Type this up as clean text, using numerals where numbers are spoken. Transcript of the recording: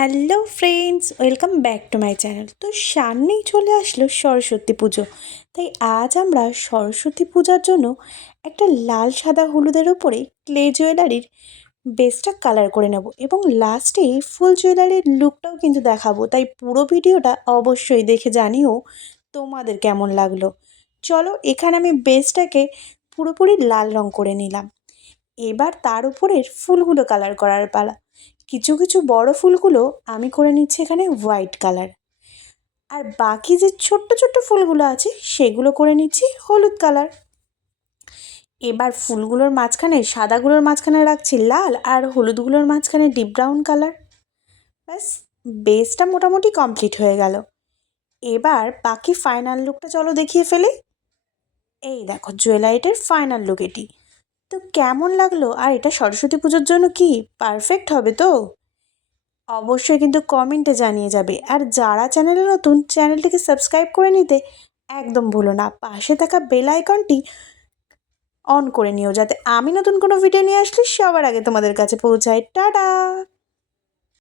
Hello friends, welcome back to my channel. তো সামনেই চলে আসলো সরস্বতী পুজো। তাই আজ আমরা সরস্বতী পূজার জন্য একটা লাল সাদা হলুদের ওপরে ক্লে জুয়েলারির বেসটা কালার করে নেব এবং লাস্টে ফুল জুয়েলারির লুকটাও কিন্তু দেখাবো। তাই পুরো ভিডিওটা অবশ্যই দেখে জানিও তোমাদের কেমন লাগলো। চলো, এখানে আমি বেসটাকে পুরোপুরি লাল রং করে নিলাম। এবার তার উপরের ফুলগুলো কালার করার পালা। কিছু কিছু বড় ফুলগুলো আমি করে নিচ্ছি এখানে হোয়াইট কালার, আর বাকি যে ছোট্ট ছোট্ট ফুলগুলো আছে সেগুলো করে নিচ্ছি হলুদ কালার। এবার ফুলগুলোর মাঝখানে, সাদাগুলোর মাঝখানে রাখছি লাল, আর হলুদগুলোর মাঝখানে ডিপ ব্রাউন কালার। ব্যাস, বেসটা মোটামুটি কমপ্লিট হয়ে গেল। এবার বাকি ফাইনাল লুকটা চলো দেখিয়ে ফেলি। এই দেখো, জুয়েলারিটার ফাইনাল লুক এটি। তো কেমন লাগলো, আর এটা সরস্বতী পুজোর জন্য কি পারফেক্ট হবে তো? অবশ্যই কিন্তু কমেন্টে জানিয়ে যাবে। আর যারা চ্যানেলে নতুন, চ্যানেলটিকে সাবস্ক্রাইব করে নিতে একদম ভুলো না। পাশে থাকা বেল আইকনটি অন করে নিও, যাতে আমি নতুন কোনো ভিডিও নিয়ে আসলে সবার আগে তোমাদের কাছে পৌঁছায়। টাটা।